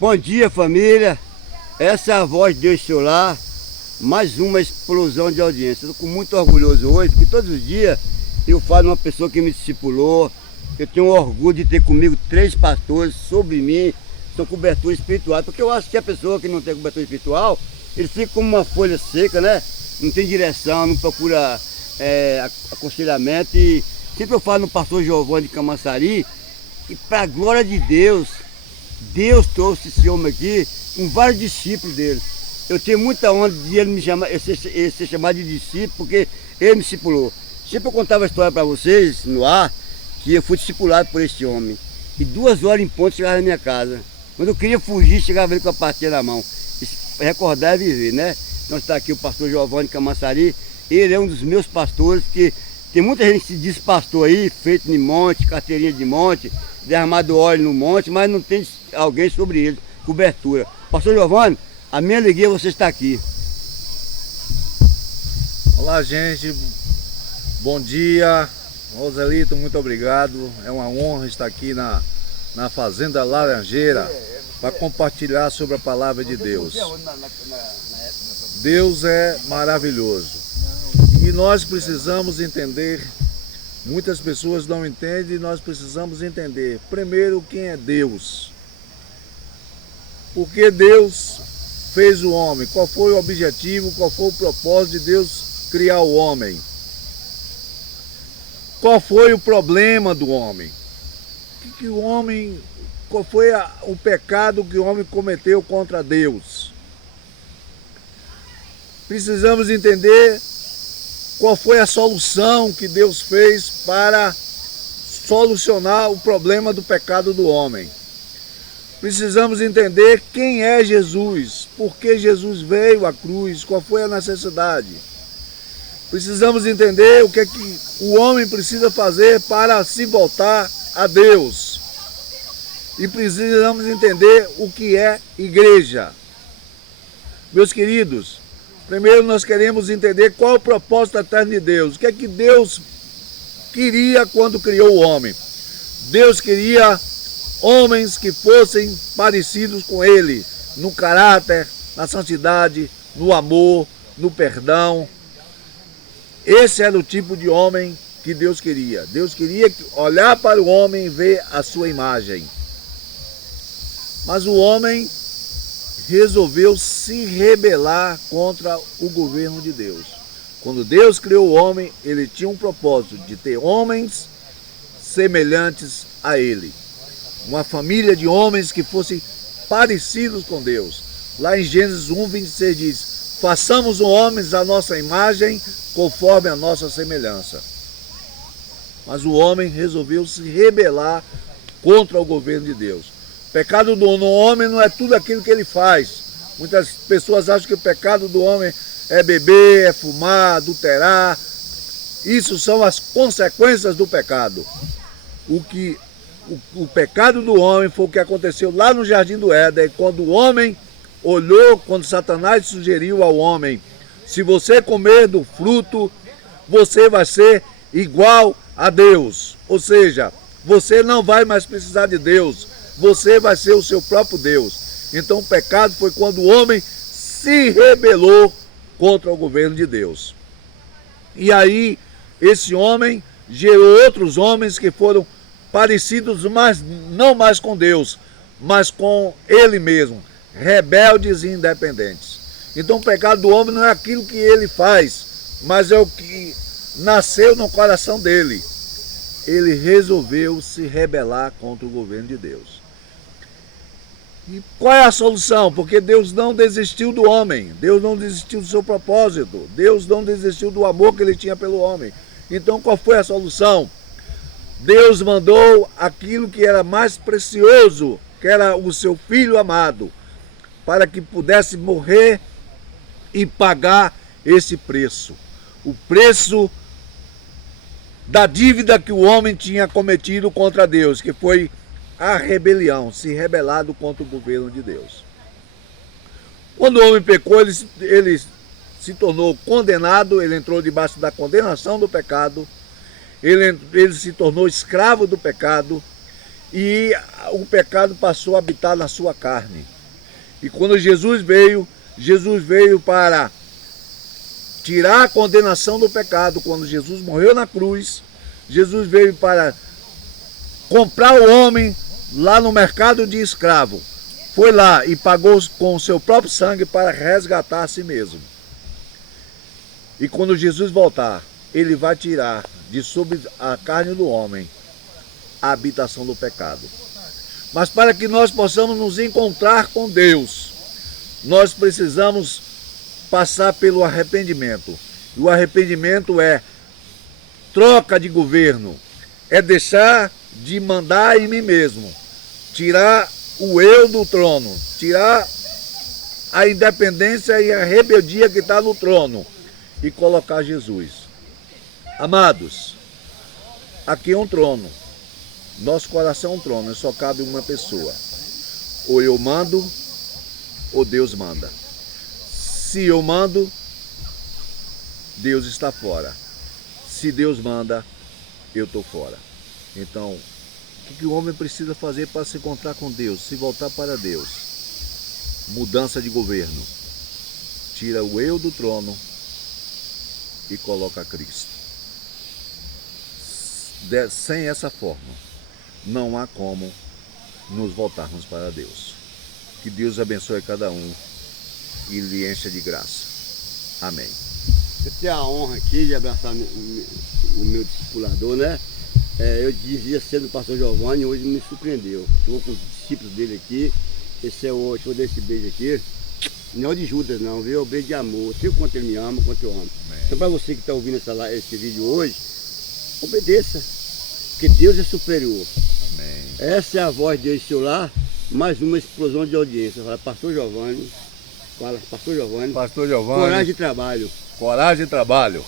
Bom dia, família. Essa é a voz de Deus Solar. Mais uma explosão de audiência. Estou muito orgulhoso hoje, porque todos os dias eu falo de uma pessoa que me discipulou. Eu tenho orgulho de ter comigo 3 pastores sobre mim, são cobertura espiritual. Porque eu acho que a pessoa que não tem cobertura espiritual, ele fica como uma folha seca, né? Não tem direção, não procura aconselhamento. E sempre eu falo no pastor Giovanni de Camaçari, e para a glória de Deus, Deus trouxe esse homem aqui com vários discípulos dele. Eu tenho muita honra de ele me chamar, ele ser chamado de discípulo, porque ele me discipulou. Sempre eu contava a história para vocês no ar, que eu fui discipulado por esse homem. E 2 horas em ponto chegava na minha casa. Quando eu queria fugir, chegava ele com a pastilha na mão. Recordar é viver, né? Então está aqui o pastor Giovanni Camaçari. Ele é um dos meus pastores, que tem muita gente que se diz pastor aí, feito em monte, carteirinha de monte, derramado óleo no monte, mas não tem alguém sobre ele, cobertura. Pastor Giovanni, a minha alegria é você estar aqui. Olá, gente, bom dia. Roselito, muito obrigado. É uma honra estar aqui na Fazenda Laranjeira para compartilhar sobre a palavra de Deus. Deus é maravilhoso e nós precisamos entender. Muitas pessoas não entendem e nós precisamos entender. Primeiro, quem é Deus? Por que Deus fez o homem? Qual foi o objetivo? Qual foi o propósito de Deus criar o homem? Qual foi o problema do homem? Qual foi o pecado que o homem cometeu contra Deus? Precisamos entender qual foi a solução que Deus fez para solucionar o problema do pecado do homem. Precisamos entender quem é Jesus, por que Jesus veio à cruz, qual foi a necessidade. Precisamos entender o que o homem precisa fazer para se voltar a Deus. E precisamos entender o que é igreja. Meus queridos, primeiro nós queremos entender qual é o propósito eterno de Deus. O que é que Deus queria quando criou o homem? Deus queria homens que fossem parecidos com Ele, no caráter, na santidade, no amor, no perdão. Esse era o tipo de homem que Deus queria. Deus queria olhar para o homem e ver a sua imagem. Mas o homem resolveu se rebelar contra o governo de Deus. Quando Deus criou o homem, ele tinha um propósito de ter homens semelhantes a ele. Uma família de homens que fossem parecidos com Deus. Lá em Gênesis 1:26 diz: façamos os homens à nossa imagem, conforme a nossa semelhança. Mas o homem resolveu se rebelar contra o governo de Deus. O pecado do homem não é tudo aquilo que ele faz. Muitas pessoas acham que o pecado do homem é beber, é fumar, adulterar. Isso são as consequências do pecado. O pecado do homem foi o que aconteceu lá no Jardim do Éden, quando o homem olhou, quando Satanás sugeriu ao homem: se você comer do fruto, você vai ser igual a Deus. Ou seja, você não vai mais precisar de Deus, você vai ser o seu próprio Deus. Então o pecado foi quando o homem se rebelou contra o governo de Deus. E aí esse homem gerou outros homens que foram parecidos, mas não mais com Deus, mas com ele mesmo, rebeldes e independentes. Então o pecado do homem não é aquilo que ele faz, mas é o que nasceu no coração dele. Ele resolveu se rebelar contra o governo de Deus. E qual é a solução? Porque Deus não desistiu do homem, Deus não desistiu do seu propósito, Deus não desistiu do amor que ele tinha pelo homem. Então qual foi a solução? Deus mandou aquilo que era mais precioso, que era o seu filho amado, para que pudesse morrer e pagar esse preço. O preço da dívida que o homem tinha cometido contra Deus, que foi a rebelião, se rebelado contra o governo de Deus. Quando o homem pecou, ele se tornou condenado, ele entrou debaixo da condenação do pecado, ele se tornou escravo do pecado, e o pecado passou a habitar na sua carne. E quando Jesus veio para tirar a condenação do pecado. Quando Jesus morreu na cruz, Jesus veio para comprar o homem lá no mercado de escravo. Foi lá e pagou com o seu próprio sangue para resgatar a si mesmo. E quando Jesus voltar, ele vai tirar de sobre a carne do homem a habitação do pecado. Mas para que nós possamos nos encontrar com Deus, nós precisamos passar pelo arrependimento. E o arrependimento é troca de governo, é deixar de mandar em mim mesmo, tirar o eu do trono, tirar a independência e a rebeldia que está no trono e colocar Jesus. Amados, aqui é um trono, nosso coração é um trono, e só cabe uma pessoa. Ou eu mando, ou Deus manda. Se eu mando, Deus está fora. Se Deus manda, eu estou fora. Então, o que o homem precisa fazer para se encontrar com Deus? Se voltar para Deus. Mudança de governo. Tira o eu do trono e coloca Cristo. Sem essa forma, não há como nos voltarmos para Deus. Que Deus abençoe cada um e lhe encha de graça. Amém. Eu tenho a honra aqui de abraçar o meu discipulador, né? Eu dizia sendo o pastor Giovanni, hoje me surpreendeu. Estou com os discípulos dele aqui. Esse é o, deixa eu dar esse beijo aqui. Não é o de Judas não, viu? É o beijo de amor. Sei o quanto ele me ama, o quanto eu amo. Então para você que está ouvindo esse vídeo hoje, obedeça. Porque Deus é superior. Amém. Essa é a voz dele seu lá, mais uma explosão de audiência. Fala, pastor Giovanni. Fala, pastor Giovanni. Pastor Giovanni. Coragem de trabalho. Coragem e trabalho.